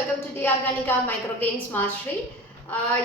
Welcome to the Organica microgreens mastery.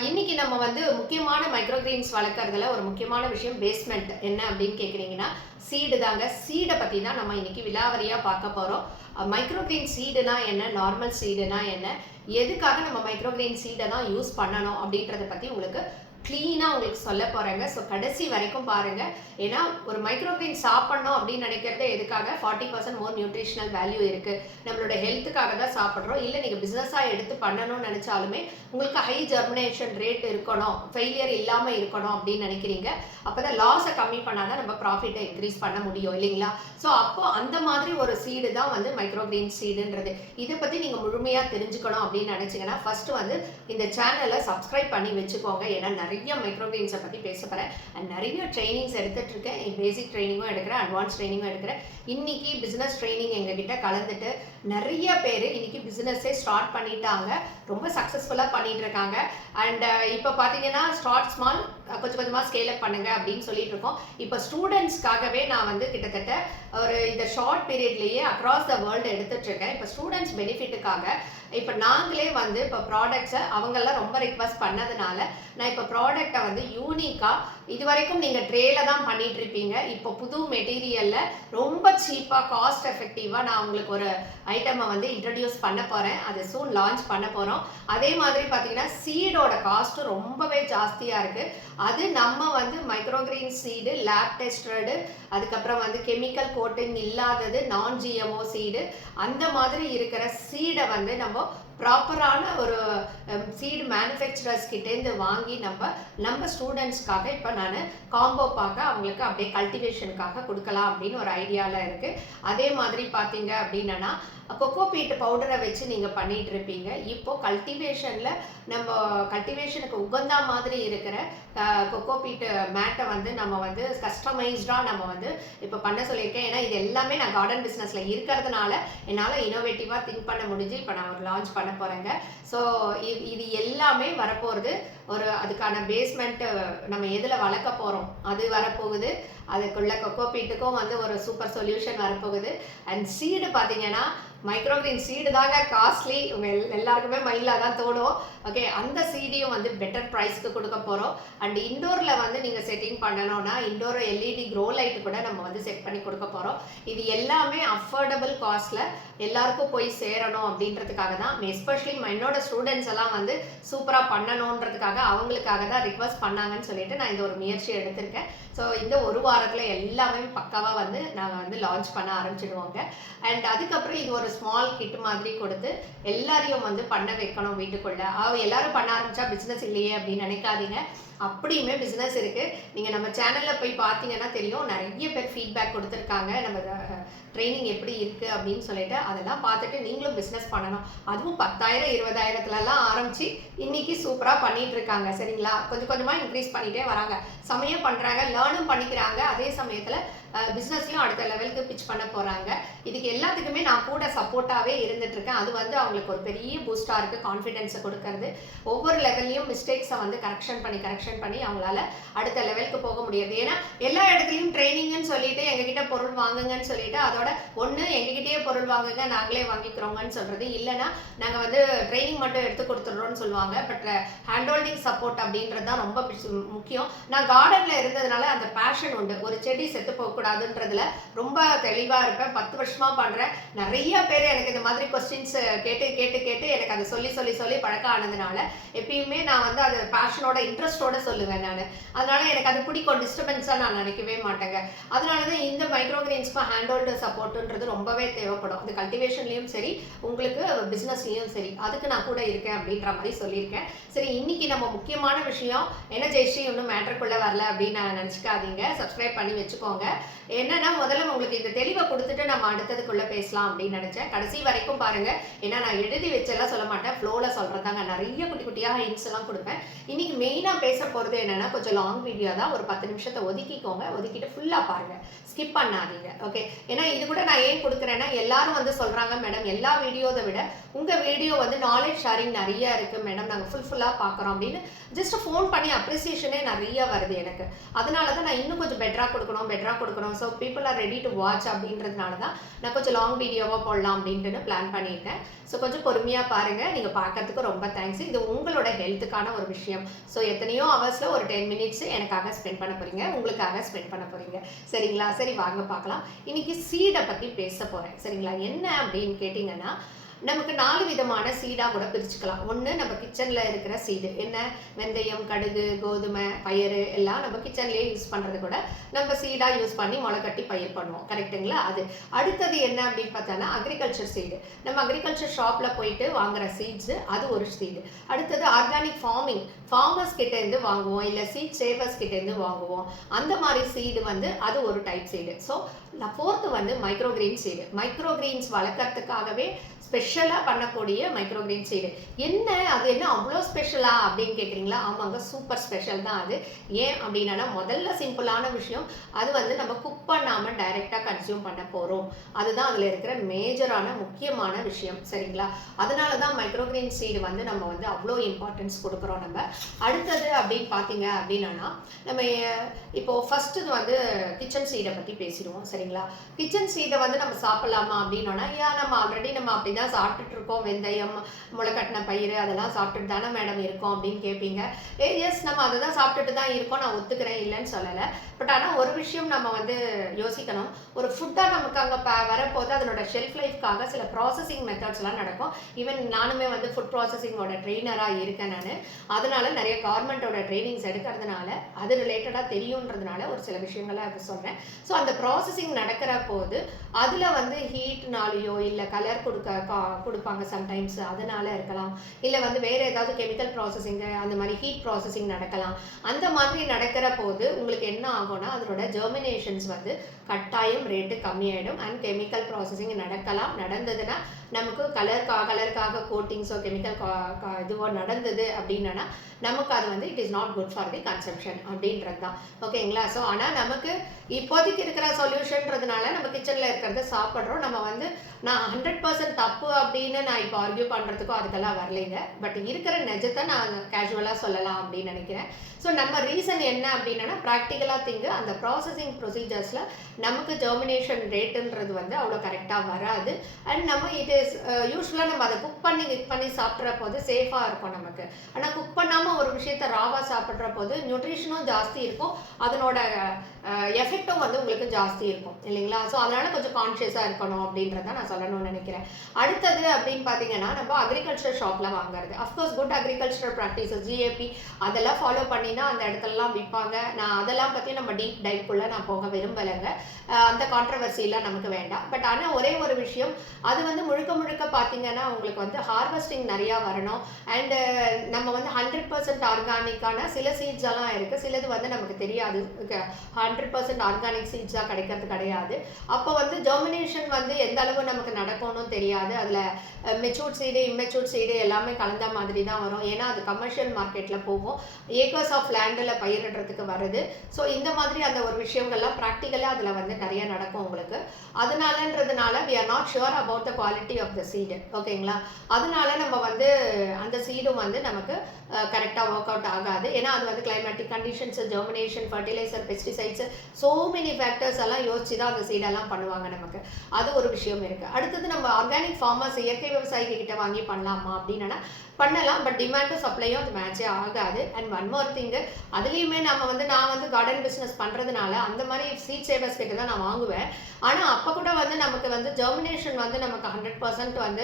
இன்னைக்கு நம்ம வந்து முக்கியமான மைக்ரோகிரெயின்ஸ் வளர்க்குறதுல ஒரு முக்கியமான விஷயம் பேஸ்மெண்ட் என்ன அப்படின்னு கேட்குறீங்கன்னா, சீடு தாங்க. சீடை பற்றி தான் நம்ம இன்னைக்கு விலாவரியாக பார்க்க போகிறோம். மைக்ரோகிரெயின் சீடுனா என்ன, நார்மல் சீடுனா என்ன, எதுக்காக நம்ம மைக்ரோகிரெயின் சீடை தான் யூஸ் பண்ணணும் அப்படின்றத பற்றி உங்களுக்கு க்ளீனாக உங்களுக்கு சொல்ல போகிறேங்க. ஸோ கடைசி வரைக்கும் பாருங்கள். ஏன்னா ஒரு மைக்ரோகிரெயின் சாப்பிட்ணும் அப்படின்னு நினைக்கிறது எதுக்காக, 40% மோர் நியூட்ரிஷனல் வேல்யூ இருக்குது, நம்மளோட ஹெல்த்துக்காக தான் சாப்பிட்றோம். இல்லை நீங்கள் பிஸ்னஸாக எடுத்து பண்ணணும்னு நினச்சாலுமே உங்களுக்கு ஹை ஜெர்மினேஷன் ரேட் இருக்கணும், ஃபெயிலியர் இல்லாமல் இருக்கணும் அப்படின்னு நினைக்கிறீங்க. அப்போ தான் லாஸை கம்மி பண்ணால் தான் நம்ம ப்ராஃபிட்டை இன்க்ரீஸ் பண்ண முடியும் இல்லைங்களா? ஸோ அப்போ அந்த மாதிரி ஒரு சீடு தான் வந்து மைக்ரோகிரெயின் சீடுன்றது. இதை பற்றி நீங்கள் முழுமையாக தெரிஞ்சுக்கணும் அப்படின்னு நினச்சிங்கன்னா ஃபஸ்ட்டு வந்து இந்த சேனலை சப்ஸ்கிரைப் பண்ணி வச்சுக்கோங்க. ஏன்னா நிறைய மைக்ரோகிரெயின்ஸை பற்றி பேச போகிறேன். அண்ட் நிறைய ட்ரைனிங்ஸ் எடுத்துகிட்ருக்கேன். பேசிக் ட்ரைனிங்கும் எடுக்கிறேன், அட்வான்ஸ் ட்ரைனிங்கும் எடுக்கிறேன். இன்றைக்கி பிஸ்னஸ் ட்ரைனிங் எங்ககிட்ட கலந்துட்டு நிறைய பேர் இன்றைக்கி பிஸ்னஸே ஸ்டார்ட் பண்ணிட்டாங்க, ரொம்ப சக்ஸஸ்ஃபுல்லாக பண்ணிகிட்டு இருக்காங்க. அண்ட் இப்போ பார்த்தீங்கன்னா ஸ்டார்ட் ஸ்மால், கொஞ்சம் கொஞ்சமாக ஸ்கேல் அப் பண்ணுங்க அப்படின்னு சொல்லிட்டு இருக்கோம். இப்போ ஸ்டூடெண்ட்ஸ்க்காகவே நான் வந்து கிட்டத்தட்ட ஒரு இந்த ஷார்ட் பீரியட்லேயே அக்ராஸ் த வேர்ல்டு எடுத்துகிட்ருக்கேன். இப்போ ஸ்டூடெண்ட்ஸ் பெனிஃபிட்டுக்காக இப்போ நாங்களே வந்து இப்போ ப்ராடக்ட்ஸை அவங்கெல்லாம் ரொம்ப ரிக்வஸ்ட் பண்ணதுனால நான் இப்போ ப்ராடக்டை வந்து யூனிக்காக, இது வரைக்கும் நீங்கள் ட்ரேல தான் பண்ணிட்டு இருப்பீங்க, இப்போ புது மெட்டீரியலில் ரொம்ப சீப்பாக காஸ்ட் எஃபெக்டிவாக நான் உங்களுக்கு ஒரு ஐட்டமை வந்து இன்ட்ரடியூஸ் பண்ண போகிறேன். அது சூன் லான்ச் பண்ண போகிறோம். அதே மாதிரி பார்த்தீங்கன்னா சீடோட காஸ்ட்டு ரொம்பவே ஜாஸ்தியாக இருக்குது. அது நம்ம வந்து மைக்ரோகிரெயின் சீடு, லேப் டெஸ்டடு, அதுக்கப்புறம் வந்து கெமிக்கல் கோட்டிங் இல்லாதது, நான் ஜிஎம்ஓ சீடு, அந்த மாதிரி இருக்கிற சீடை வந்து நம்ம ப்ராப்பரான ஒரு சீடு மேனுஃபேக்சரர்ஸ் கிட்டேருந்து வாங்கி நம்ம ஸ்டூடெண்ட்ஸ்க்காக இப்போ நான் காம்போ பார்க்க அவங்களுக்கு அப்படியே கல்டிவேஷனுக்காக கொடுக்கலாம் அப்படின்னு ஒரு ஐடியாவில் இருக்குது. அதே மாதிரி பார்த்தீங்க அப்படின்னா கொக்கோ பீட் பவுடரை வச்சு நீங்கள் பண்ணிகிட்டு இருப்பீங்க. இப்போது கல்டிவேஷனில் நம்ம கல்டிவேஷனுக்கு உகந்தா மாதிரி இருக்கிற கொக்கோ பீட்டு மேட்டை வந்து நம்ம வந்து கஸ்டமைஸ்டாக நம்ம வந்து இப்போ பண்ண சொல்லியிருக்கேன். ஏன்னா இது எல்லாமே நான் கார்டன் பிஸ்னஸில் இருக்கிறதுனால என்னால் இனோவேட்டிவாக திங்க் பண்ண முடிஞ்சு இப்போ நான் ஒரு லான்ச் பண்ண போகிறேங்க. ஸோ இது எல்லாமே வரப்போகிறது. ஒரு அதுக்கான பேஸ்மெண்ட்டு நம்ம எதில் வளர்க்க போகிறோம் அது வரப்போகுது. அதுக்குள்ள கொக்கோ பீட்டுக்கும் வந்து ஒரு சூப்பர் சொல்யூஷன் வரப்போகுது. அண்ட் சீடு பார்த்தீங்கன்னா மைக்ரோகிரெயின் சீடு தாங்க காஸ்ட்லி, எல்லாருக்குமே மைண்டில் தான் தோணும். ஓகே, அந்த சீடையும் வந்து பெட்டர் ப்ரைஸ்க்கு கொடுக்க போகிறோம். அண்ட் இண்டோரில் வந்து நீங்கள் செட்டிங் பண்ணணும்னா இண்டோர் எல்இடி க்ரோ லைட்டு கூட நம்ம வந்து செட் பண்ணி கொடுக்க போகிறோம். இது எல்லாமே அஃபோர்டபுள் காஸ்ட்டில் எல்லாருக்கும் போய் சேரணும் அப்படின்றதுக்காக தான். எஸ்பெஷலி என்னோட ஸ்டூடெண்ட்ஸ் எல்லாம் வந்து சூப்பராக பண்ணணுன்றதுக்காக அவங்களுக்காக தான் ரிக்வஸ்ட் பண்ணாங்கன்னு சொல்லிட்டு நான் இந்த ஒரு முயற்சி எடுத்திருக்கேன். ஸோ இந்த ஒரு வாரத்தில் எல்லாமே பக்காவாக வந்து நாங்கள் வந்து லான்ச் பண்ண ஆரம்பிச்சிடுவோங்க. அண்ட் அதுக்கப்புறம் இது ஒரு ஸ்மால் கிட் மாதிரி கொடுத்து எல்லாரையும் வந்து பண்ண வைக்கணும் வீட்டுக்குள்ளே. எல்லாரும் பண்ண ஆரம்பித்தா பிஸ்னஸ் இல்லையே அப்படின்னு நினைக்காதீங்க. அப்படியுமே பிஸ்னஸ் இருக்குது. நீங்கள் நம்ம சேனலில் போய் பார்த்தீங்கன்னா தெரியும், நிறைய பேர் ஃபீட்பேக் கொடுத்துருக்காங்க நம்ம ட்ரைனிங் எப்படி இருக்குது அப்படின்னு சொல்லிட்டு. அதெல்லாம் பார்த்துட்டு நீங்களும் பிஸ்னஸ் பண்ணணும். அதுவும் 10,000 20,000 ஆரம்பித்து இன்றைக்கி சூப்பராக பண்ணிகிட்டு இருக்காங்க. சரிங்களா? கொஞ்சம் கொஞ்சமாக இன்க்ரீஸ் பண்ணிகிட்டே வராங்க, செமையாக பண்ணுறாங்க, லேர்னும் பண்ணிக்கிறாங்க. அதே சமயத்தில் பிஸ்னஸ்லையும் அடுத்த லெவலுக்கு பிச் பண்ண போகிறாங்க. இதுக்கு எல்லாத்துக்குமே நான் கூட சப்போர்ட்டாகவே இருந்துகிட்ருக்கேன். அது வந்து அவங்களுக்கு ஒரு பெரிய பூஸ்டாக இருக்குது, கான்ஃபிடென்ஸை கொடுக்கறது. ஒவ்வொரு லெவல்லையும் மிஸ்டேக்ஸை வந்து கரெக்ஷன் பண்ணி அவங்களால அடுத்த லெவலுக்கு போக முடியாது. ஏன்னா எல்லா இடத்துலையும் ட்ரைனிங்னு சொல்லிட்டு எங்ககிட்ட பொருள் வாங்குங்கன்னு சொல்லிட்டு அதோட ஒன்று எங்ககிட்டயே பொருள் வாங்குங்க நாங்களே வாங்கிக்கிறோங்கன்னு சொல்கிறது, இல்லைன்னா நாங்கள் வந்து ட்ரைனிங் மட்டும் எடுத்து கொடுத்துட்றோன்னு சொல்லுவாங்க. பட் ஹேண்ட் ஹோல்டிங் சப்போர்ட் அப்படின்றது தான் ரொம்ப முக்கியம். நான் கார்டனில் இருந்ததுனால அந்த பேஷன் உண்டு. ஒரு செடி செத்து போகக்கூடாதுன்றதுல ரொம்ப தெளிவாக இருப்பேன். 10 வருஷமாக பண்ணுறேன். நிறைய பேர் எனக்கு இந்த மாதிரி கொஸ்டின்ஸ் கேட்டு கேட்டு கேட்டு எனக்கு அதை சொல்லி சொல்லி சொல்லி பழக்கம் ஆனதுனால எப்பயுமே நான் வந்து அது பேஷனோட இன்ட்ரெஸ்டோட சொல்லுவேன் நான். அதனால எனக்கு அது பிடிக்கும், டிஸ்டர்பன்ஸாக நான் நினைக்கவே மாட்டேங்க. அதனால தான் இந்த மைக்ரோகிரெயின்ஸ்க்கும் ஹேண்ட் ஹோல்டு சப்போர்ட்டுன்றது ரொம்பவே தேவைப்படும். அது கல்டிவேஷன்லேயும் சரி, உங்களுக்கு பிஸ்னஸ்லேயும் சரி, அதுக்கு நான் கூட இருக்கேன் அப்படின்ற மாதிரி சொல்லியிருக்கேன். சரி, இன்னைக்கு நம்ம முக்கியமான விஷயம் என்ன, ஜெயஸ்ரீ இன்னும் மேட்டருக்குள்ளே வரல அப்படின்னு நான் நினச்சிக்காதீங்க. சப்ஸ்கிரைப் பண்ணி வச்சுக்கோங்க. என்னன்னா முதல்ல உங்களுக்கு இந்த தெளிவை கொடுத்துட்டு நம்ம அடுத்ததுக்குள்ளே பேசலாம் அப்படின்னு நினச்சேன். கடைசி வரைக்கும் பாருங்கள். ஏன்னா நான் எழுதி வச்செல்லாம் சொல்ல மாட்டேன், ஃப்ளோவில் சொல்கிறதாங்க. நிறைய குட்டி குட்டியாக ஹிண்ட்ஸ் எல்லாம் கொடுப்பேன். இன்னைக்கு மெயினாக பேச போகிறது என்னென்னா கொஞ்சம் லாங் வீடியோ தான். ஒரு 10 நிமிஷத்தை ஒதுக்கிக்கோங்க. ஒதுக்கிட்டு ஃபுல்லாக பாருங்கள், ஸ்கிப் பண்ணாதீங்க. ஓகே, ஏன்னா இது கூட நான் ஏன் கொடுக்குறேன்னா எல்லாரும் வந்து சொல்கிறாங்க மேடம் எல்லா வீடியோதை விட உங்கள் வீடியோ வந்து நாலேஜ் ஷேரிங் நிறைய இருக்குது மேடம், நாங்கள் ஃபுல்லாக பார்க்குறோம் அப்படின்னு ஜஸ்ட் ஃபோன் பண்ணி அப்ரிசியேஷனே நிறைய வருது எனக்கு. அதனால தான் நான் இன்னும் கொஞ்சம் பெட்டராக கொடுக்கணும் இருக்கணும். So people are ready to watch அப்படின்றதுனால தான் நான் கொஞ்சம் லாங் வீடியோவாக போடலாம் அப்படின்ட்டு பிளான் பண்ணியிருக்கேன். ஸோ கொஞ்சம் பொறுமையாக பாருங்கள். நீங்கள் பார்க்கறதுக்கு ரொம்ப தேங்க்ஸ். இது உங்களோட ஹெல்த்துக்கான ஒரு விஷயம். ஸோ எத்தனையோ ஹவர்ஸில் ஒரு 10 மினிட்ஸ் எனக்காக ஸ்பெண்ட் பண்ண போகிறீங்க, உங்களுக்காக ஸ்பெண்ட் பண்ண போகிறீங்க. சரிங்களா? சரி வாங்க பார்க்கலாம். இன்னைக்கு சீடை பற்றி பேச போகிறேன். சரிங்களா? என்ன அப்படின்னு கேட்டிங்கன்னா, நமக்கு 4 விதமான சீடாக கூட பிரிச்சுக்கலாம். ஒன்று நம்ம கிச்சனில் இருக்கிற சீடு, என்ன வெந்தயம், கடுகு, கோதுமை, பயிறு எல்லாம் நம்ம கிச்சன்லேயே யூஸ் பண்ணுறது கூட நம்ம சீடாக யூஸ் பண்ணி முளைக்கட்டி பயிர் பண்ணுவோம். கரெக்டுங்களா? அது அடுத்தது என்ன அப்படின்னு பார்த்தோன்னா அக்ரிகல்ச்சர் சீடு. நம்ம அக்ரிகல்ச்சர் ஷாப்பில் போயிட்டு வாங்குற சீட்ஸு, அது ஒரு சீடு. அடுத்தது ஆர்கானிக் ஃபார்மிங், ஃபார்மர்ஸ் கிட்டேருந்து வாங்குவோம், இல்லை சீட் சேவர்ஸ் கிட்டேருந்து வாங்குவோம். அந்த மாதிரி சீடு வந்து அது ஒரு டைப் சீடு. ஸோ ஃபோர்த்து வந்து மைக்ரோகிரீன் சீடு. மைக்ரோகிரீன்ஸ் வளர்க்கறதுக்காகவே ஸ்பெஷலாக பண்ணக்கூடிய மைக்ரோகிரீன் சீடு. என்ன அது, என்ன அவ்வளோ ஸ்பெஷலா அப்படின்னு கேட்குறீங்களா? ஆமாங்க, சூப்பர் ஸ்பெஷல் தான் அது. ஏன் அப்படின்னா, முதல்ல சிம்பிளான விஷயம், அது வந்து நம்ம குக் பண்ணாமல் டைரெக்டாக கன்சியூம் பண்ண போகிறோம். அதுதான் அதில் இருக்கிற மேஜரான முக்கியமான விஷயம். சரிங்களா? அதனால தான் மைக்ரோகிரீன் சீடு வந்து நம்ம வந்து அவ்வளோ இம்பார்ட்டன்ஸ் கொடுக்குறோம். நம்ம அடுத்தது அப்படின்னு பார்த்தீங்க அப்படின்னா, நம்ம இப்போது ஃபஸ்ட்டு வந்து கிச்சன் சீடை பற்றி பேசிடுவோம். சரிங்களா? கிச்சன் சீடை வந்து நம்ம சாப்பிட்லாமா அப்படின்னா, ஏன் நம்ம ஆல்ரெடி நம்ம அப்படி தான் சாப்பிட்டுட்டு இருக்கோம். வெந்தயம், முளைக்கட்டின பயிர் அதெல்லாம் சாப்பிட்டுட்டு தானே மேடம் இருக்கோம் அப்படின்னு கேட்பீங்க. எஸ், நம்ம அதை தான் சாப்பிட்டுட்டு தான் இருக்கோம், நான் ஒத்துக்கிறேன், இல்லைன்னு சொல்லலை. பட் ஆனால் ஒரு விஷயம் நம்ம வந்து யோசிக்கணும். ஒரு ஃபுட்டாக நமக்கு அங்கே வரப்போது அதனோட ஷெல்ஃப் லைஃப்காக சில ப்ராசஸிங் மெத்தட்ஸ்லாம் நடக்கும். ஈவன் நானுமே வந்து ஃபுட் ப்ராசஸிங்கோட ட்ரெயினராக இருக்கேன் நான். அதனால நிறைய கவர்மெண்ட்டோட ட்ரைனிங்ஸ் எடுக்கிறதுனால அது ரிலேட்டடாக தெரியுன்றதுனால ஒரு சில விஷயங்களை சொல்கிறேன். ஸோ அந்த ப்ராசஸிங் நடக்கிற போது அதில் வந்து ஹீட்னாலேயோ இல்லை கலர் கொடுப்பாங்க சம்டைம்ஸ், அதனால இருக்கலாம். இல்லை வந்து வேறு ஏதாவது கெமிக்கல் ப்ராசஸிங்கு அந்த மாதிரி ஹீட் ப்ராசஸிங் நடக்கலாம். அந்த மாதிரி நடக்கிற போது உங்களுக்கு என்ன ஆகும்னா, அதனோட ஜெர்மினேஷன்ஸ் வந்து கட்டாயம் ரேட்டு கம்மியாயிடும். அண்ட் கெமிக்கல் ப்ராசஸிங் நடந்ததுன்னா நமக்கு கலருக்காக கோட்டிங்ஸோ கெமிக்கல் இதுவோ நடந்தது அப்படின்னா நமக்கு அது வந்து it is not good for the consumption அப்படின்றது தான். ஓகேங்களா? ஸோ ஆனால் நமக்கு இப்போதைக்கு இருக்கிற சொல்யூஷன்றதுனால நம்ம கிச்சனில் இருக்கிறத சாப்பிட்றோம். நம்ம வந்து நான் 100% தப்பு அப்படின்னு நான் இப்போ ஆர்கியூ பண்ணுறதுக்கும் அதுக்கெல்லாம் வரலைங்க. பட் இருக்கிற நிஜத்தை நான் கேஷுவலாக சொல்லலாம் அப்படின்னு நினைக்கிறேன். ஸோ நம்ம ரீசன் என்ன அப்படின்னா, ப்ராக்டிக்கலாக திங்கு அந்த ப்ராசஸிங் ப்ரொசீஜர்ஸில் நமக்கு ஜெர்மினேஷன் ரேட்டுன்றது வந்து அவ்வளோ கரெக்டாக வராது. அண்ட் நம்ம இட் இஸ் யூஸ்வலாக நம்ம அதை குக் பண்ணி சாப்பிட்ற போது சேஃபாக இருக்கும் நமக்கு. ஆனால் குக் பண்ணாமல் ஒரு விஷயத்தை ராவாக சாப்பிட்ற போது நியூட்ரிஷனும் ஜாஸ்தி இருக்கும், அதனோட எஃபெக்டும் வந்து உங்களுக்கு ஜாஸ்தி இருக்கும் இல்லைங்களா? ஸோ அதனால் கொஞ்சம் கான்ஷியஸாக இருக்கணும் அப்படின்றத நான் சொல்லணும்னு நினைக்கிறேன். அடுத்தது அப்படின்னு பார்த்தீங்கன்னா, நம்ம அக்ரிகல்ச்சர் ஷாப்பில் வாங்குறது. Of course good agriculture practices GAB அதெல்லாம் ஃபாலோ பண்ணி தான் அந்த இடத்துலலாம் விற்பாங்க. நான் அதெல்லாம் பற்றி நம்ம டீப் டைவ்க்குள்ளே நான் போக விரும்பலைங்க. அந்த கான்ட்ரவர்சிலாம் நமக்கு வேண்டாம். பட் ஆனால் ஒரே ஒரு விஷயம், அது வந்து முழுக்க பார்த்தீங்கன்னா உங்களுக்கு வந்து ஹார்வெஸ்டிங் நிறையா வரணும். அண்டு நம்ம வந்து 100% ஆர்கானிக்கான சில சீட்ஸ் எல்லாம் இருக்குது, சிலது வந்து நமக்கு தெரியாது. 100% ஆர்கானிக் சீட்ஸாக கிடைக்கிறது கிடையாது. அப்போ வந்து ஜெர்மினேஷன் வந்து எந்த அளவு நமக்கு நடக்கும்னு தெரியாது. அதில் மெச்சூர்ட் சீடு, இம்மெச்சூர்ட் சீடு எல்லாமே கலந்த மாதிரி தான் வரும். ஏன்னா அது கமர்ஷியல் மார்க்கெட்டில் போகும், ஏக்கர்ஸ் ஆஃப் லேண்டில் பயிரிடுறதுக்கு வருது. ஸோ இந்த மாதிரி அந்த ஒரு விஷயங்கள்லாம் ப்ராக்டிக்கலாக அதில் வந்து நிறைய நடக்கும் உங்களுக்கு. அதனாலன்றதுனால we are not sure about the quality of the seed. ஓகேங்களா? அதனால நம்ம வந்து அந்த சீடும் வந்து நமக்கு கரெக்டாக ஒர்க் அவுட் ஆகாது. ஏன்னா அது வந்து climatic conditions, germination, fertiliser, pesticides, so many factors எல்லாம் யோசிச்சு தான் அந்த சீடெல்லாம் பண்ணுவாங்க நமக்கு. அது ஒரு விஷயம் இருக்குது. அடுத்தது நம்ம ஆர்கானிக் ஃபார்மர்ஸ், இயற்கை விவசாயிகள் கிட்ட வாங்கி பண்ணலாமா அப்படின்னா பண்ணலாம். பட் டிமாண்டும் சப்ளையும் அது மேட்சே ஆகாது. அண்ட் ஒன் மோர் திங்கு, அதுலேயுமே நான் வந்து கார்டன் பிஸ்னஸ் பண்ணுறதுனால அந்த மாதிரி சீட் சேவர்ஸ் கிட்ட தான் நான் வாங்குவேன். ஆனால் அப்போ கூட வந்து நமக்கு வந்து ஜெர்மினேஷன் வந்து நமக்கு 100% வந்து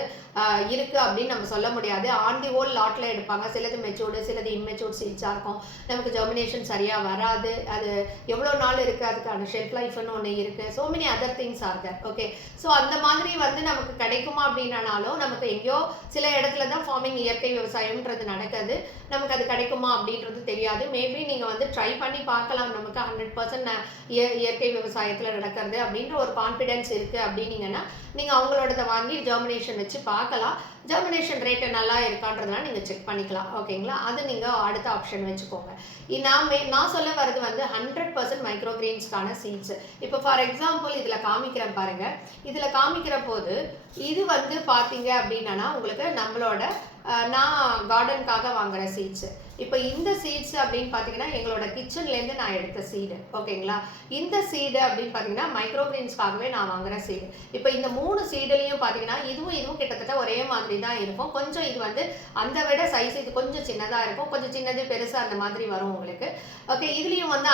இருக்குது அப்படின்னு நம்ம சொல்ல முடியாது. ஆன் தி ஹோல் லாட்டில் எடுப்பாங்க. சிலது மெச்சூர்டு, சிலது இம்மெச்சூர்ட் சீட்ஸாக இருக்கும். நமக்கு ஜெர்மினேஷன் சரியாக வராது. அது எவ்வளோ நாள் இருக்குது, அதுக்கான ஷெல்ஃப் லைஃப்னு ஒன்று இருக்குது. So many other things are there. Okay, so அந்த மாதிரி வந்து நமக்கு கிடைக்குமா அப்படின்னாலும் நமக்கு எங்கேயோ சில இடத்துல தான் ஃபார்மிங் இயற்கை விவசாயம்ன்றது நடக்குது. நமக்கு அது கிடைக்குமா அப்படின்றது தெரியாது. மேபி நீங்கள் வந்து ட்ரை பண்ணி பார்க்கலாம். நமக்கு 100% இயற்கை விவசாயத்தில் நடக்கிறது அப்படின்ற ஒரு கான்ஃபிடென்ஸ் இருக்குது அப்படின்னீங்கன்னா நீங்கள் அவங்களோடத வாங்கி ஜெர்மினேஷன் வச்சு பார்க்கலாம். ஜெர்மினேஷன் ரேட்டு நல்லா இருக்கான்றதுனால நீங்கள் செக் பண்ணிக்கலாம். ஓகேங்களா? அது நீங்கள் அடுத்த ஆப்ஷன் வச்சுக்கோங்க. நான் சொல்ல வர்றது வந்து 100% மைக்ரோகிரீன்ஸ்க்கான சீட்ஸ். இப்போ ஃபார் எக்ஸாம்பிள் இதில் காமிக்கிறேன் பாருங்கள். இதில் காமிக்கிற போது இது வந்து பார்த்தீங்க அப்படின்னா உங்களுக்கு நம்மளோட நான் கார்டனுக்காக வாங்குகிற சீட்ஸு. இப்போ இந்த சீட்ஸ் அப்படின்னு பார்த்தீங்கன்னா எங்களோட கிச்சன்லேருந்து நான் எடுத்த சீடு, ஓகேங்களா. இந்த சீடு அப்படின்னு பார்த்தீங்கன்னா மைக்ரோகிரீன்ஸ்க்காகவே நான் வாங்குற சீடு. இப்போ இந்த 3 சீடுலையும் பார்த்தீங்கன்னா இதுவும் கிட்டத்தட்ட ஒரே மாதிரி தான் இருக்கும். கொஞ்சம் இது வந்து அந்த விட சைஸ் இது கொஞ்சம் சின்னதாக இருக்கும், கொஞ்சம் சின்னது பெருசு அந்த மாதிரி வரும் உங்களுக்கு. ஓகே, இதுலேயும் வந்து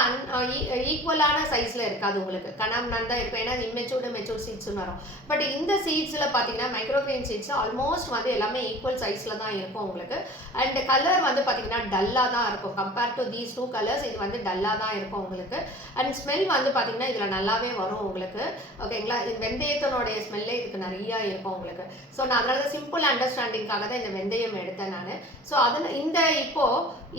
ஈக்குவலான சைஸில் இருக்காது உங்களுக்கு, கணம்னு தான் இருக்கும். ஏன்னா இம்மெச்சூர்டு மெச்சூர் சீட்ஸ்னு வரும். பட் இந்த சீட்ஸில் பார்த்தீங்கன்னா மைக்ரோகிரீன் சீட்ஸ் ஆல்மோஸ்ட் வந்து எல்லாமே ஈக்குவல் சைஸில் தான் இருக்கும் உங்களுக்கு. அண்ட் கலர் வந்து பார்த்தீங்கன்னா டல்லாக தான் இருக்கும். கம்பேர் டு தீஸ் 2 கலர்ஸ் இது வந்து டல்லாக தான் இருக்கும் உங்களுக்கு. அண்ட் ஸ்மெல் வந்து பார்த்தீங்கன்னா இதில் நல்லாவே வரும் உங்களுக்கு, ஓகேங்களா. இது வெந்தயத்தினுடைய ஸ்மெல்லே இதுக்கு நிறையா இருக்கும் உங்களுக்கு. ஸோ நான் அதனால தான் சிம்பிள் அண்டர்ஸ்டாண்டிங்காக தான் இந்த வெந்தயம் எடுத்தேன் நான். ஸோ அதில்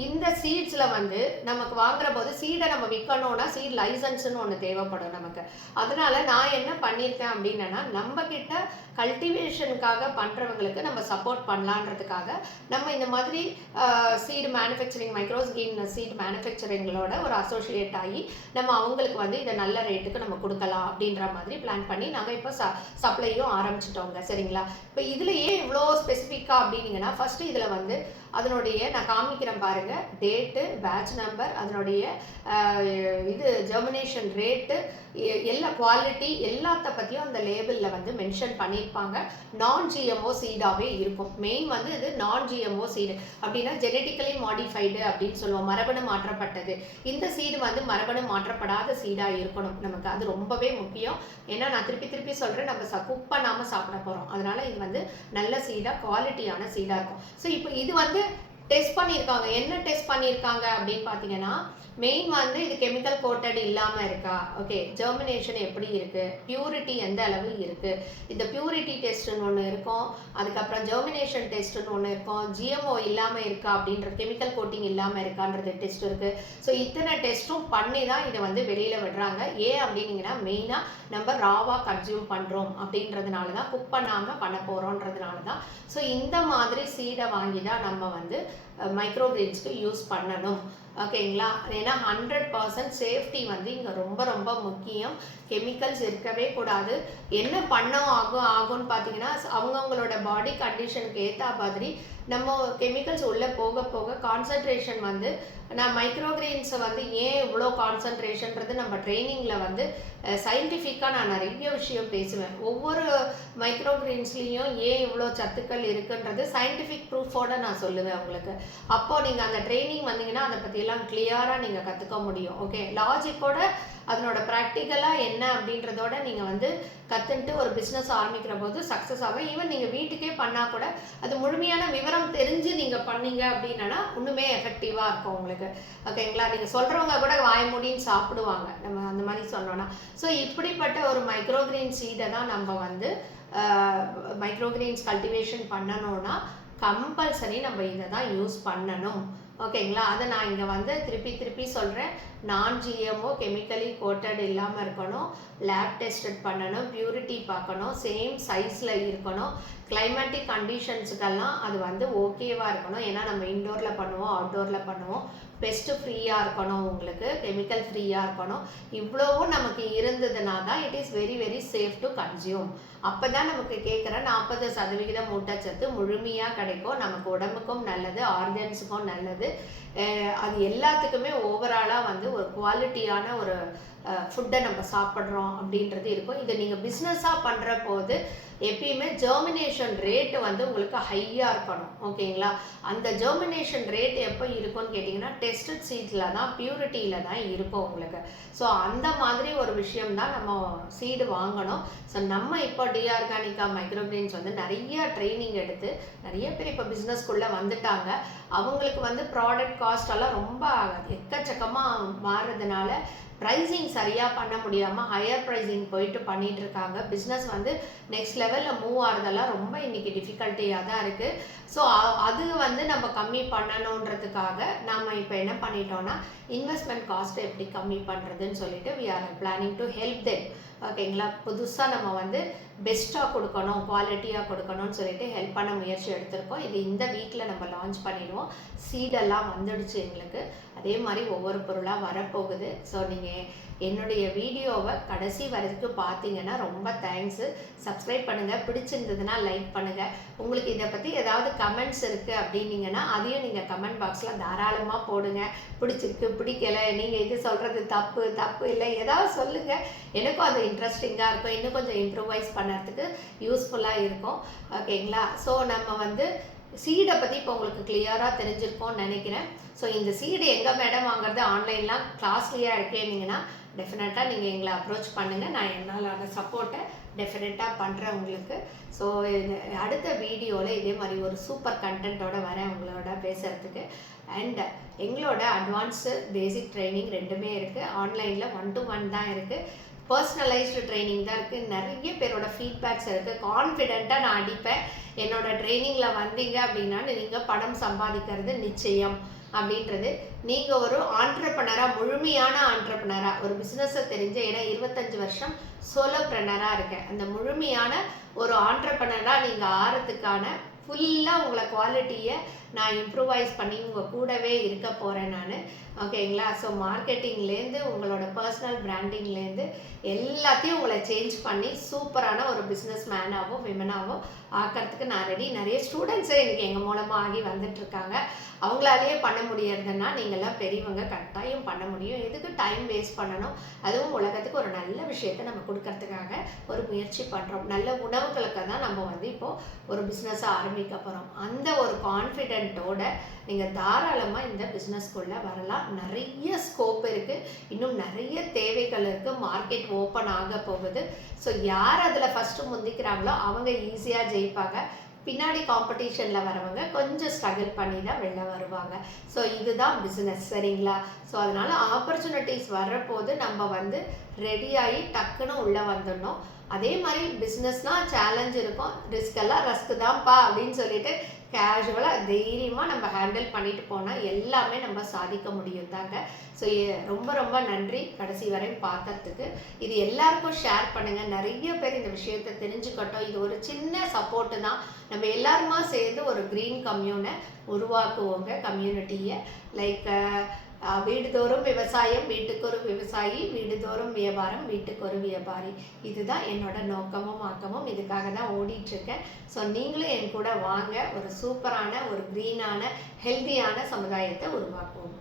இந்த சீட்ஸில் வந்து நமக்கு வாங்குற போது சீடை நம்ம விற்கணும்னா சீட் லைசன்ஸ்னு ஒன்று தேவைப்படும் நமக்கு. அதனால நான் என்ன பண்ணியிருக்கேன் அப்படின்னா, நம்ம கிட்ட கல்டிவேஷனுக்காக பண்ணுறவங்களுக்கு நம்ம சப்போர்ட் பண்ணலான்றதுக்காக நம்ம இந்த மாதிரி சீடு மேனுஃபேக்சரிங் மைக்ரோகிரீன் சீட் மேனுஃபேக்சரிங்களோட ஒரு அசோசியேட் ஆகி நம்ம அவங்களுக்கு வந்து இதை நல்ல ரேட்டுக்கு நம்ம கொடுக்கலாம் அப்படின்ற மாதிரி பிளான் பண்ணி நாங்கள் இப்போ சப்ளையும் ஆரம்பிச்சிட்டோங்க, சரிங்களா. இப்போ இதில் ஏன் இவ்வளோ ஸ்பெசிஃபிக்காக அப்படின்னீங்கன்னா, ஃபஸ்ட்டு இதில் வந்து அதனுடைய நான் காமிக்கிறேன் பாருங்க, டேட்டு, பேட்ச் நம்பர், அதனுடைய இது ஜெர்மினேஷன் ரேட்டு, எல்லா குவாலிட்டி எல்லாத்த பற்றியும் அந்த லேபிளில் வந்து மென்ஷன் பண்ணியிருப்பாங்க. நான் ஜிஎம்ஓ சீடாகவே இருக்கும். மெயின் வந்து இது நான் ஜிஎம்ஓ சீடு அப்படின்னா ஜெனட்டிக்கலி மாடிஃபைடு அப்படின்னு சொல்லுவோம், மரபணு மாற்றப்பட்டது. இந்த சீடு வந்து மரபணு மாற்றப்படாத சீடாக இருக்கணும் நமக்கு, அது ரொம்பவே முக்கியம். ஏன்னா நான் திருப்பி சொல்கிறேன், நம்ம குக் பண்ணாமல் சாப்பிட போகிறோம். அதனால இது வந்து நல்ல சீடாக குவாலிட்டியான சீடாக இருக்கும். ஸோ இப்போ இது வந்து டெஸ்ட் பண்ணியிருக்காங்க. என்ன டெஸ்ட் பண்ணியிருக்காங்க அப்படின்னு பார்த்தீங்கன்னா, மெயின் வந்து இது கெமிக்கல் கோட்டட் இல்லாமல் இருக்கா, ஓகே, ஜெர்மினேஷன் எப்படி இருக்குது, பியூரிட்டி எந்த அளவு இருக்குது, இந்த பியூரிட்டி டெஸ்ட்டுன்னு ஒன்று இருக்கும், அதுக்கப்புறம் ஜெர்மினேஷன் டெஸ்ட்டுன்னு ஒன்று இருக்கும், ஜிஎம்ஓ இல்லாமல் இருக்கா அப்படின்ற கெமிக்கல் கோட்டிங் இல்லாமல் இருக்கான்றது டெஸ்ட் இருக்குது. ஸோ இத்தனை டெஸ்ட்டும் பண்ணி தான் இதை வந்து வெளியில் விடுறாங்க. ஏன் அப்படின்னீங்கன்னா, மெயினாக நம்ம ராவாக கன்சியூம் பண்ணுறோம் அப்படின்றதுனால தான், குக் பண்ணாமல் பண்ண போகிறோன்றதுனால தான். ஸோ இந்த மாதிரி சீடை வாங்கி தான் நம்ம வந்து மைக்ரோகிரீன்ஸ்க்கு யூஸ் பண்ணணும், ஓகேங்களா. ஏன்னா 100% சேஃப்டி வந்து இங்கே ரொம்ப முக்கியம். கெமிக்கல்ஸ் இருக்கவே கூடாது. என்ன ஆகும்னு பார்த்தீங்கன்னா, அவங்கவுங்களோட பாடி கண்டிஷனுக்கு ஏற்ற மாதிரி நம்ம கெமிக்கல்ஸ் உள்ளே போக கான்சன்ட்ரேஷன் வந்து, நான் மைக்ரோகிரீன்ஸை வந்து ஏன் இவ்வளோ கான்சன்ட்ரேஷன்றது நம்ம ட்ரைனிங்கில் வந்து சயின்டிஃபிக்காக நான் நிறைய விஷயம் பேசுவேன். ஒவ்வொரு மைக்ரோகிரீன்ஸ்லேயும் ஏன் இவ்வளோ சத்துக்கள் இருக்குன்றது சயின்டிஃபிக் ப்ரூஃபோடு நான் சொல்லுவேன் உங்களுக்கு. அப்போது நீங்கள் அந்த ட்ரைனிங் வந்தீங்கன்னா அதை பற்றியெல்லாம் கிளியராக நீங்கள் கற்றுக்க முடியும், ஓகே. லாஜிக்கோட அதனோட ப்ராக்டிக்கலாக என்ன அப்படின்றதோட நீங்கள் வந்து கற்றுன்ட்டு ஒரு பிஸ்னஸ் ஆரம்பிக்கிற போது சக்ஸஸ் ஆகும். ஈவன் நீங்கள் வீட்டுக்கே பண்ணால் கூட அது முழுமையான விவரம் தெரிஞ்சு நீங்கள் பண்ணீங்க அப்படின்னா இன்னுமே எஃபெக்டிவாக இருக்கும் உங்களுக்கு, ஓகேங்களா. நீங்கள் சொல்கிறவங்க கூட வாய் மூடின்னு சாப்பிடுவாங்க நம்ம அந்த மாதிரி சொன்னோன்னா. ஸோ இப்படிப்பட்ட ஒரு மைக்ரோகிரீன் சீடை தான் நம்ம வந்து மைக்ரோகிரீன்ஸ் கல்டிவேஷன் பண்ணணும்னா கம்பல்சரி நம்ம இதை தான் யூஸ் பண்ணணும், ஓகேங்களா. அதை நான் இங்கே வந்து திருப்பி சொல்கிறேன். நான் ஜிஎம்ஓ கெமிக்கலி கோட்டட் இல்லாமல் இருக்கணும், லேப் டெஸ்டட் பண்ணணும், பியூரிட்டி பார்க்கணும், சேம் சைஸில் இருக்கணும், கிளைமேட்டிக் கண்டிஷன்ஸுக்கெல்லாம் அது வந்து ஓகேவாக இருக்கணும். ஏன்னா நம்ம இன்டோரில் பண்ணுவோம், அவுட்டோரில் பண்ணுவோம். பெஸ்ட்டு ஃப்ரீயாக இருக்கணும், உங்களுக்கு கெமிக்கல் ஃப்ரீயாக இருக்கணும். இவ்வளவும் நமக்கு இருந்ததுனா தான் it is very safe to consume. அப்போ தான் நமக்கு கேட்குற 40% ஊட்டச்சத்து முழுமையாக கிடைக்கும். நமக்கு உடம்புக்கும் நல்லது, ஆர்கன்ஸுக்கும் நல்லது. அது எல்லாத்துக்குமே ஓவராலாக வந்து ஒரு குவாலிட்டியான ஒரு ஃபுட்டை நம்ம சாப்பிட்றோம் அப்படின்றது இருக்கும். இதை நீங்கள் பிஸ்னஸாக பண்ணுற போது எப்பயுமே ஜெர்மினேஷன் ரேட்டு வந்து உங்களுக்கு ஹையாக இருக்கணும், ஓகேங்களா. அந்த ஜெர்மினேஷன் ரேட் எப்போ இருக்கும்னு கேட்டிங்கன்னா, டெஸ்டட் சீட்ஸில் தான், பியூரிட்டியில் தான் இருக்கும் உங்களுக்கு. ஸோ அந்த மாதிரி ஒரு விஷயம்தான் நம்ம சீடு வாங்கணும். ஸோ நம்ம இப்போ டிஆர்கானிக்கா மைக்ரோகிரீன்ஸ் வந்து நிறைய ட்ரைனிங் எடுத்து நிறைய பேர் இப்போ பிஸ்னஸ்க்குள்ளே வந்துட்டாங்க. அவங்களுக்கு வந்து ப்ராடக்ட் காஸ்டெல்லாம் ரொம்ப எக்கச்சக்கமாக மாறுறதுனால ப்ரைஸிங் சரியாக பண்ண முடியாமல் ஹையர் ப்ரைஸிங் போயிட்டு பண்ணிகிட்டு இருக்காங்க. பிஸ்னஸ் வந்து நெக்ஸ்ட் லெவலில் மூவ் ஆகிறதெல்லாம் ரொம்ப இன்றைக்கி டிஃபிகல்ட்டியாக தான் இருக்குது. ஸோ அது வந்து நம்ம கம்மி பண்ணணுன்றதுக்காக நாம் இப்போ என்ன பண்ணிட்டோன்னா, இன்வெஸ்ட்மெண்ட் காஸ்ட்டை எப்படி கம்மி பண்ணுறதுன்னு சொல்லிட்டு we are planning to help them, ஓகேங்களா. புதுசாக நம்ம வந்து பெஸ்ட்டாக கொடுக்கணும், குவாலிட்டியாக கொடுக்கணும்னு சொல்லிட்டு ஹெல்ப் பண்ண முயற்சி எடுத்திருக்கோம். இது இந்த வீக்கில் நம்ம லான்ச் பண்ணிடுவோம். சீடெல்லாம் வந்துடுச்சு எங்களுக்கு. அதே மாதிரி ஒவ்வொரு பொருளாக வரப்போகுது. ஸோ நீங்கள் என்னுடைய வீடியோவை கடைசி வரைக்கும் பார்த்தீங்கன்னா ரொம்ப தேங்க்ஸு. சப்ஸ்கிரைப் பண்ணுங்கள், பிடிச்சிருந்ததுன்னா லைக் பண்ணுங்கள். உங்களுக்கு இதை பற்றி ஏதாவது கமெண்ட்ஸ் இருக்குது அப்படின்னீங்கன்னா அதையும் நீங்கள் கமெண்ட் பாக்ஸில் தாராளமாக போடுங்க. பிடிச்சிருக்கு, பிடிக்கலை, நீங்கள் இது சொல்கிறது தப்பு தப்பு இல்லை, ஏதாவது சொல்லுங்கள். எனக்கும் அது இன்ட்ரெஸ்டிங்காக இருக்கும், இன்னும் கொஞ்சம் இம்ப்ரூவைஸ் பண்ணுறதுக்கு யூஸ்ஃபுல்லாக இருக்கும். ஓகேங்களா? ஸோ நம்ம வந்து சீடை பற்றி இப்போ உங்களுக்கு கிளியராக தெரிஞ்சிருக்கோன்னு நினைக்கிறேன். ஸோ இந்த சீடு எங்கே மேடம் வாங்குறது, ஆன்லைன்லாம் காஸ்ட்லியாக இருக்கேன்னீங்கன்னா டெஃபினட்டாக நீங்கள் எங்களை அப்ரோச் பண்ணுங்கள். நான் என்னாலான சப்போர்ட்டை டெஃபினட்டாக பண்ணுறேன் உங்களுக்கு. ஸோ அடுத்த வீடியோவில் இதே மாதிரி ஒரு சூப்பர் கண்டென்ட்டோடு வரேன் உங்களோட பேசுகிறதுக்கு. அண்ட் எங்களோட அட்வான்ஸு பேசிக் ட்ரைனிங் ரெண்டுமே இருக்குது. ஆன்லைனில் 1-to-1 தான் இருக்குது, பர்சனலைஸ்டு ட்ரைனிங் தான் இருக்குது. நிறைய பேரோட ஃபீட்பேக்ஸ் இருக்குது. கான்ஃபிடெண்ட்டாக நான் அடிப்பேன், என்னோட ட்ரைனிங்கில் வந்தீங்க அப்படின்னா நீங்கள் பணம் சம்பாதிக்கிறது நிச்சயம் அப்படின்றது. நீங்கள் ஒரு ஆண்டர்ப்ரனராக, முழுமையான ஆண்டர்ப்ரனராக, ஒரு பிஸ்னஸை தெரிஞ்ச, ஏன்னா 25 வருஷம் சோலோப்ரனராக இருக்கேன், அந்த முழுமையான ஒரு ஆண்டர்ப்ரனராக நீங்கள் ஆறதுக்கான ஃபுல்லாக உங்களை குவாலிட்டியை நான் இம்ப்ரூவைஸ் பண்ணி உங்கள் கூடவே இருக்க போகிறேன் நான். ஓகேங்களா? ஸோ மார்க்கெட்டிங்லேருந்து உங்களோட பர்சனல் பிராண்டிங்லேருந்து எல்லாத்தையும் உங்களை சேஞ்ச் பண்ணி சூப்பரான ஒரு பிஸ்னஸ் மேனாகவோ விமனாகவோ ஆக்கிறதுக்கு நான் ரெடி. நிறைய ஸ்டூடெண்ட்ஸே எனக்கு எங்கள் மூலமாக ஆகி வந்துட்டுருக்காங்க. அவங்களாலேயே பண்ண முடியறதுன்னா நீங்கள்லாம் பெரியவங்க, கட்டாயம் பண்ண முடியும். எதுக்கு டைம் வேஸ்ட் பண்ணணும்? அதுவும் உலகத்துக்கு ஒரு நல்ல விஷயத்தை நம்ம கொடுக்கறதுக்காக ஒரு முயற்சி பண்ணுறோம். நல்ல உணவுகளுக்கு தான் நம்ம வந்து இப்போது ஒரு பிஸ்னஸை ஆரம்பிக்க போகிறோம். அந்த ஒரு கான்ஃபிடென்ட்டோட நீங்கள் தாராளமாக இந்த பிஸ்னஸ்க்குள்ளே வரலாம். நிறைய ஸ்கோப் இருக்குது, இன்னும் நிறைய தேவைகள் இருக்குது. மார்க்கெட் ஓப்பன் ஆக போகுது. ஸோ யார் அதில் ஃபஸ்ட்டு முந்திக்கிறாங்களோ அவங்க ஈஸியாக ஜெயிப்பாங்க. பின்னாடி காம்படிஷனில் வரவங்க கொஞ்சம் ஸ்ட்ரகிள் பண்ணி தான் வெளில வருவாங்க. ஸோ இதுதான் பிஸ்னஸ், சரிங்களா? ஸோ அதனால் ஆப்பர்ச்சுனிட்டிஸ் வர்றபோது நம்ம வந்து ரெடியாகி டக்குன்னு உள்ளே வந்துடணும். அதே மாதிரி பிஸ்னஸ்னால் சேலஞ்ச் இருக்கும், ரிஸ்கெல்லாம் ரஸ்க்கு தான்ப்பா அப்படின்னு சொல்லிட்டு கேஷுவலாக தைரியமாக நம்ம ஹேண்டில் பண்ணிட்டு போனால் எல்லாமே நம்ம சாதிக்க முடியும் தாங்க. ஸோ ரொம்ப ரொம்ப நன்றி கடைசி வரையும் பார்க்கறதுக்கு. இது எல்லாருக்கும் ஷேர் பண்ணுங்கள், நிறைய பேர் இந்த விஷயத்தை தெரிஞ்சுக்கட்டும். இது ஒரு சின்ன சப்போர்ட்டு தான். நம்ம எல்லாருமா சேர்ந்து ஒரு க்ரீன் கம்யூனை உருவாக்குவோங்க, கம்யூனிட்டியை. லைக் வீடுதோறும் விவசாயம், வீட்டுக்கு ஒரு விவசாயி, வீடுதோறும் வியாபாரம், வீட்டுக்கு ஒரு வியாபாரி. இதுதான் என்னோட நோக்கமும் ஆக்கமும். இதுக்காக தான் ஓடிட்டுருக்கேன். ஸோ நீங்களும் என் கூட வாங்க, ஒரு சூப்பரான, ஒரு க்ரீனான, ஹெல்த்தியான சமுதாயத்தை உருவாக்குவோம்.